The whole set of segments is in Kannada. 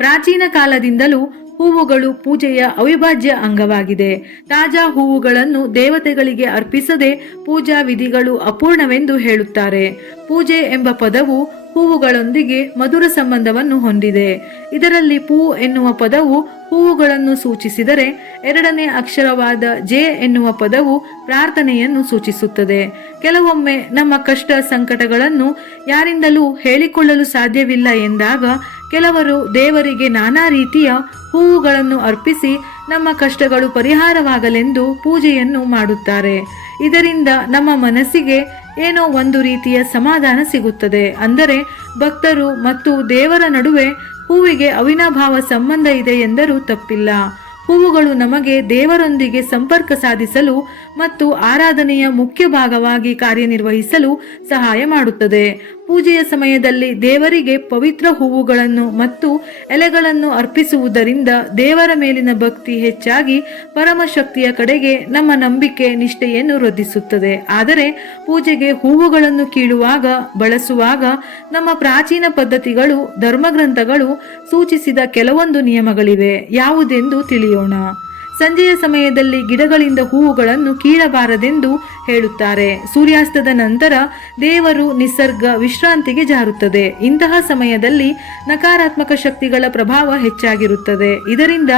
ಪ್ರಾಚೀನ ಕಾಲದಿಂದಲೂ ಹೂವುಗಳು ಪೂಜೆಯ ಅವಿಭಾಜ್ಯ ಅಂಗವಾಗಿದೆ. ತಾಜಾ ಹೂವುಗಳನ್ನು ದೇವತೆಗಳಿಗೆ ಅರ್ಪಿಸದೆ ಪೂಜಾ ವಿಧಿಗಳು ಅಪೂರ್ಣವೆಂದು ಹೇಳುತ್ತಾರೆ. ಪೂಜೆ ಎಂಬ ಪದವು ಹೂವುಗಳೊಂದಿಗೆ ಮಧುರ ಸಂಬಂಧವನ್ನು ಹೊಂದಿದೆ. ಇದರಲ್ಲಿ ಪೂ ಎನ್ನುವ ಪದವು ಹೂವುಗಳನ್ನು ಸೂಚಿಸಿದರೆ, ಎರಡನೇ ಅಕ್ಷರವಾದ ಜೆ ಎನ್ನುವ ಪದವು ಪ್ರಾರ್ಥನೆಯನ್ನು ಸೂಚಿಸುತ್ತದೆ. ಕೆಲವೊಮ್ಮೆ ನಮ್ಮ ಕಷ್ಟ ಸಂಕಟಗಳನ್ನು ಯಾರಿಂದಲೂ ಹೇಳಿಕೊಳ್ಳಲು ಸಾಧ್ಯವಿಲ್ಲ ಎಂದಾಗ ಕೆಲವರು ದೇವರಿಗೆ ನಾನಾ ರೀತಿಯ ಹೂವುಗಳನ್ನು ಅರ್ಪಿಸಿ ನಮ್ಮ ಕಷ್ಟಗಳು ಪರಿಹಾರವಾಗಲೆಂದು ಪೂಜೆಯನ್ನು ಮಾಡುತ್ತಾರೆ. ಇದರಿಂದ ನಮ್ಮ ಮನಸ್ಸಿಗೆ ಏನೋ ಒಂದು ರೀತಿಯ ಸಮಾಧಾನ ಸಿಗುತ್ತದೆ. ಅಂದರೆ ಭಕ್ತರು ಮತ್ತು ದೇವರ ನಡುವೆ ಹೂವಿಗೆ ಅವಿನಾಭಾವ ಸಂಬಂಧ ಇದೆ ಎಂದರೂ ತಪ್ಪಿಲ್ಲ. ಹೂವುಗಳು ನಮಗೆ ದೇವರೊಂದಿಗೆ ಸಂಪರ್ಕ ಸಾಧಿಸಲು ಮತ್ತು ಆರಾಧನೆಯ ಮುಖ್ಯ ಭಾಗವಾಗಿ ಕಾರ್ಯನಿರ್ವಹಿಸಲು ಸಹಾಯ ಮಾಡುತ್ತದೆ. ಪೂಜೆಯ ಸಮಯದಲ್ಲಿ ದೇವರಿಗೆ ಪವಿತ್ರ ಹೂವುಗಳನ್ನು ಮತ್ತು ಎಲೆಗಳನ್ನು ಅರ್ಪಿಸುವುದರಿಂದ ದೇವರ ಮೇಲಿನ ಭಕ್ತಿ ಹೆಚ್ಚಾಗಿ ಪರಮಶಕ್ತಿಯ ಕಡೆಗೆ ನಮ್ಮ ನಂಬಿಕೆ ನಿಷ್ಠೆಯನ್ನು ವೃದ್ಧಿಸುತ್ತದೆ. ಆದರೆ ಪೂಜೆಗೆ ಹೂವುಗಳನ್ನು ಕೀಳುವಾಗ ಬಳಸುವಾಗ ನಮ್ಮ ಪ್ರಾಚೀನ ಪದ್ಧತಿಗಳು, ಧರ್ಮಗ್ರಂಥಗಳು ಸೂಚಿಸಿದ ಕೆಲವೊಂದು ನಿಯಮಗಳಿವೆ. ಯಾವುದೆಂದು ತಿಳಿಯೋಣ. ಸಂಜೆಯ ಸಮಯದಲ್ಲಿ ಗಿಡಗಳಿಂದ ಹೂವುಗಳನ್ನು ಕೀಳಬಾರದೆಂದು ಹೇಳುತ್ತಾರೆ. ಸೂರ್ಯಾಸ್ತದ ನಂತರ ದೇವರು ನಿಸರ್ಗ ವಿಶ್ರಾಂತಿಗೆ ಜಾರುತ್ತದೆ. ಇಂತಹ ಸಮಯದಲ್ಲಿ ನಕಾರಾತ್ಮಕ ಶಕ್ತಿಗಳ ಪ್ರಭಾವ ಹೆಚ್ಚಾಗಿರುತ್ತದೆ. ಇದರಿಂದ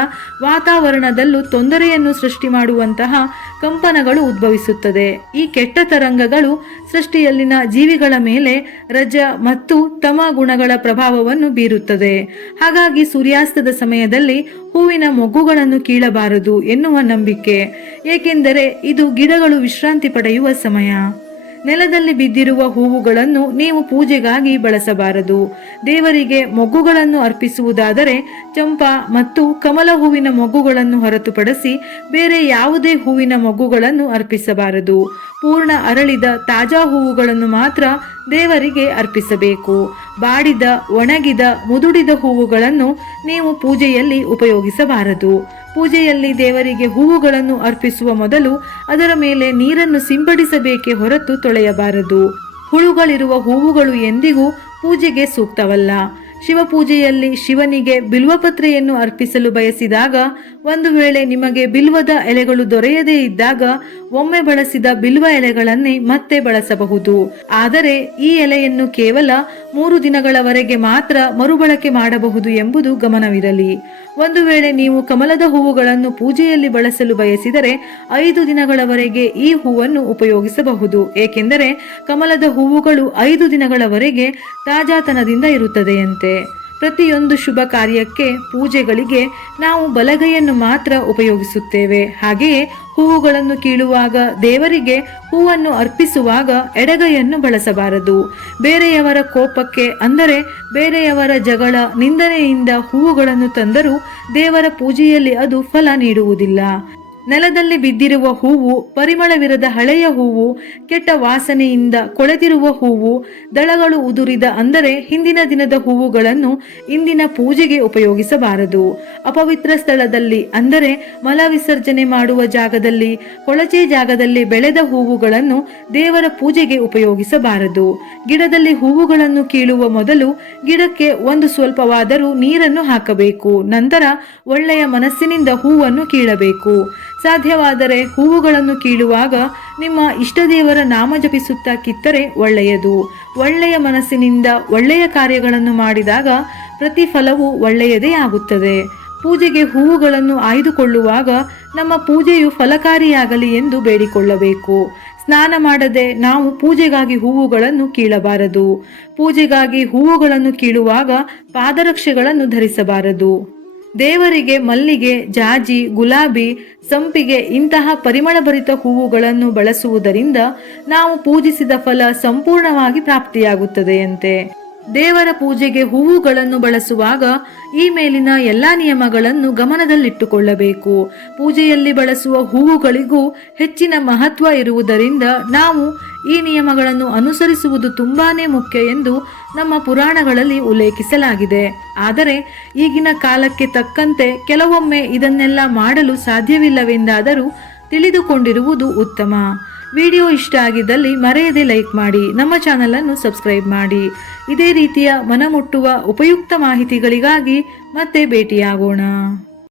ವಾತಾವರಣದಲ್ಲೂ ತೊಂದರೆಯನ್ನು ಸೃಷ್ಟಿ ಮಾಡುವಂತಹ ಕಂಪನಗಳು ಉದ್ಭವಿಸುತ್ತದೆ. ಈ ಕೆಟ್ಟ ತರಂಗಗಳು ಸೃಷ್ಟಿಯಲ್ಲಿನ ಜೀವಿಗಳ ಮೇಲೆ ರಜ ಮತ್ತು ತಮ ಗುಣಗಳ ಪ್ರಭಾವವನ್ನು ಬೀರುತ್ತದೆ. ಹಾಗಾಗಿ ಸೂರ್ಯಾಸ್ತದ ಸಮಯದಲ್ಲಿ ಹೂವಿನ ಮೊಗ್ಗುಗಳನ್ನು ಕೀಳಬಾರದು ಎನ್ನುವ ನಂಬಿಕೆ. ಏಕೆಂದರೆ ಇದು ಗಿಡಗಳು ವಿಶ್ರಾಂತಿ ಪಡೆಯುವ ಸಮಯ. ನೆಲದಲ್ಲಿ ಬಿದ್ದಿರುವ ಹೂವುಗಳನ್ನು ನೀವು ಪೂಜೆಗಾಗಿ ಬಳಸಬಾರದು. ದೇವರಿಗೆ ಮೊಗ್ಗುಗಳನ್ನು ಅರ್ಪಿಸುವುದಾದರೆ ಚಂಪಾ ಮತ್ತು ಕಮಲ ಹೂವಿನ ಮೊಗ್ಗುಗಳನ್ನು ಹೊರತುಪಡಿಸಿ ಬೇರೆ ಯಾವುದೇ ಹೂವಿನ ಮೊಗ್ಗುಗಳನ್ನು ಅರ್ಪಿಸಬಾರದು. ಪೂರ್ಣ ಅರಳಿದ ತಾಜಾ ಹೂವುಗಳನ್ನು ಮಾತ್ರ ದೇವರಿಗೆ ಅರ್ಪಿಸಬೇಕು. ಬಾಡಿದ, ಒಣಗಿದ, ಮುದುಡಿದ ಹೂವುಗಳನ್ನು ನೀವು ಪೂಜೆಯಲ್ಲಿ ಉಪಯೋಗಿಸಬಾರದು. ಪೂಜೆಯಲ್ಲಿ ದೇವರಿಗೆ ಹೂವುಗಳನ್ನು ಅರ್ಪಿಸುವ ಮೊದಲು ಅದರ ಮೇಲೆ ನೀರನ್ನು ಸಿಂಪಡಿಸಬೇಕೇ ಹೊರತು ತೊಳೆಯಬಾರದು. ಹುಳುಗಳಿರುವ ಹೂವುಗಳು ಎಂದಿಗೂ ಪೂಜೆಗೆ ಸೂಕ್ತವಲ್ಲ. ಶಿವಪೂಜೆಯಲ್ಲಿ ಶಿವನಿಗೆ ಬಿಲ್ವಪತ್ರೆಯನ್ನು ಅರ್ಪಿಸಲು ಬಯಸಿದಾಗ, ಒಂದು ವೇಳೆ ನಿಮಗೆ ಬಿಲ್ವದ ಎಲೆಗಳು ದೊರೆಯದೇ ಇದ್ದಾಗ ಒಮ್ಮೆ ಬಳಸಿದ ಬಿಲ್ವ ಎಲೆಗಳನ್ನೇ ಮತ್ತೆ ಬಳಸಬಹುದು. ಆದರೆ ಈ ಎಲೆಯನ್ನು ಕೇವಲ 3 ದಿನಗಳವರೆಗೆ ಮಾತ್ರ ಮರುಬಳಕೆ ಮಾಡಬಹುದು ಎಂಬುದು ಗಮನವಿರಲಿ. ಒಂದು ವೇಳೆ ನೀವು ಕಮಲದ ಹೂವುಗಳನ್ನು ಪೂಜೆಯಲ್ಲಿ ಬಳಸಲು ಬಯಸಿದರೆ 5 ದಿನಗಳವರೆಗೆ ಈ ಹೂವನ್ನು ಉಪಯೋಗಿಸಬಹುದು. ಏಕೆಂದರೆ ಕಮಲದ ಹೂವುಗಳು 5 ದಿನಗಳವರೆಗೆ ತಾಜಾತನದಿಂದ ಇರುತ್ತದೆಯಂತೆ. ಪ್ರತಿಯೊಂದು ಶುಭ ಕಾರ್ಯಕ್ಕೆ, ಪೂಜೆಗಳಿಗೆ ನಾವು ಬಲಗೈಯನ್ನು ಮಾತ್ರ ಉಪಯೋಗಿಸುತ್ತೇವೆ. ಹಾಗೆಯೇ ಹೂವುಗಳನ್ನು ಕೀಳುವಾಗ, ದೇವರಿಗೆ ಹೂವನ್ನು ಅರ್ಪಿಸುವಾಗ ಎಡಗೈಯನ್ನು ಬಳಸಬಾರದು. ಬೇರೆಯವರ ಕೋಪಕ್ಕೆ, ಅಂದರೆ ಬೇರೆಯವರ ಜಗಳ, ನಿಂದನೆಯಿಂದ ಹೂವುಗಳನ್ನು ತಂದರೂ ದೇವರ ಪೂಜೆಯಲ್ಲಿ ಅದು ಫಲ ನೀಡುವುದಿಲ್ಲ. ನೆಲದಲ್ಲಿ ಬಿದ್ದಿರುವ ಹೂವು, ಪರಿಮಳವಿರದ ಹಳೆಯ ಹೂವು, ಕೆಟ್ಟ ವಾಸನೆಯಿಂದ ಕೊಳೆತಿರುವ ಹೂವು, ದಳಗಳು ಉದುರಿದ ಅಂದರೆ ಹಿಂದಿನ ದಿನದ ಹೂವುಗಳನ್ನು ಇಂದಿನ ಪೂಜೆಗೆ ಉಪಯೋಗಿಸಬಾರದು. ಅಪವಿತ್ರ ಸ್ಥಳದಲ್ಲಿ, ಅಂದರೆ ಮಲ ವಿಸರ್ಜನೆ ಮಾಡುವ ಜಾಗದಲ್ಲಿ, ಕೊಳಚೆ ಜಾಗದಲ್ಲಿ ಬೆಳೆದ ಹೂವುಗಳನ್ನು ದೇವರ ಪೂಜೆಗೆ ಉಪಯೋಗಿಸಬಾರದು. ಗಿಡದಲ್ಲಿ ಹೂವುಗಳನ್ನು ಕೀಳುವ ಮೊದಲು ಗಿಡಕ್ಕೆ ಒಂದು ಸ್ವಲ್ಪವಾದರೂ ನೀರನ್ನು ಹಾಕಬೇಕು. ನಂತರ ಒಳ್ಳೆಯ ಮನಸ್ಸಿನಿಂದ ಹೂವನ್ನು ಕೀಳಬೇಕು. ಸಾಧ್ಯವಾದರೆ ಹೂವುಗಳನ್ನು ಕೀಳುವಾಗ ನಿಮ್ಮ ಇಷ್ಟದೇವರ ನಾಮ ಜಪಿಸುತ್ತಾ ಕಿತ್ತರೆ ಒಳ್ಳೆಯದು. ಒಳ್ಳೆಯ ಮನಸ್ಸಿನಿಂದ ಒಳ್ಳೆಯ ಕಾರ್ಯಗಳನ್ನು ಮಾಡಿದಾಗ ಪ್ರತಿಫಲವು ಒಳ್ಳೆಯದೇ ಆಗುತ್ತದೆ. ಪೂಜೆಗೆ ಹೂವುಗಳನ್ನು ಆಯ್ದುಕೊಳ್ಳುವಾಗ ನಮ್ಮ ಪೂಜೆಯು ಫಲಕಾರಿಯಾಗಲಿ ಎಂದು ಬೇಡಿಕೊಳ್ಳಬೇಕು. ಸ್ನಾನ ಮಾಡದೆ ನಾವು ಪೂಜೆಗಾಗಿ ಹೂವುಗಳನ್ನು ಕೀಳಬಾರದು. ಪೂಜೆಗಾಗಿ ಹೂವುಗಳನ್ನು ಕೀಳುವಾಗ ಪಾದರಕ್ಷೆಗಳನ್ನು ಧರಿಸಬಾರದು. ದೇವರಿಗೆ ಮಲ್ಲಿಗೆ, ಜಾಜಿ, ಗುಲಾಬಿ, ಸಂಪಿಗೆ ಇಂತಹ ಪರಿಮಳಭರಿತ ಹೂವುಗಳನ್ನು ಬಳಸುವುದರಿಂದ ನಾವು ಪೂಜಿಸಿದ ಫಲ ಸಂಪೂರ್ಣವಾಗಿ ಪ್ರಾಪ್ತಿಯಾಗುತ್ತದೆಯಂತೆ. ದೇವರ ಪೂಜೆಗೆ ಹೂವುಗಳನ್ನು ಬಳಸುವಾಗ ಈ ಮೇಲಿನ ಎಲ್ಲಾ ನಿಯಮಗಳನ್ನು ಗಮನದಲ್ಲಿಟ್ಟುಕೊಳ್ಳಬೇಕು. ಪೂಜೆಯಲ್ಲಿ ಬಳಸುವ ಹೂವುಗಳಿಗೂ ಹೆಚ್ಚಿನ ಮಹತ್ವ ಇರುವುದರಿಂದ ನಾವು ಈ ನಿಯಮಗಳನ್ನು ಅನುಸರಿಸುವುದು ತುಂಬಾನೇ ಮುಖ್ಯ ಎಂದು ನಮ್ಮ ಪುರಾಣಗಳಲ್ಲಿ ಉಲ್ಲೇಖಿಸಲಾಗಿದೆ. ಆದರೆ ಈಗಿನ ಕಾಲಕ್ಕೆ ತಕ್ಕಂತೆ ಕೆಲವೊಮ್ಮೆ ಇದನ್ನೆಲ್ಲ ಮಾಡಲು ಸಾಧ್ಯವಿಲ್ಲವೆಂದಾದರೂ ತಿಳಿದುಕೊಂಡಿರುವುದು ಉತ್ತಮ. ವಿಡಿಯೋ ಇಷ್ಟ ಆಗಿದ್ದಲ್ಲಿ ಮರೆಯದೆ ಲೈಕ್ ಮಾಡಿ, ನಮ್ಮ ಚಾನಲ್ ಅನ್ನು ಸಬ್ಸ್ಕ್ರೈಬ್ ಮಾಡಿ. ಇದೇ ರೀತಿಯ ಮನಮುಟ್ಟುವ ಉಪಯುಕ್ತ ಮಾಹಿತಿಗಳಿಗಾಗಿ ಮತ್ತೆ ಭೇಟಿಯಾಗೋಣ.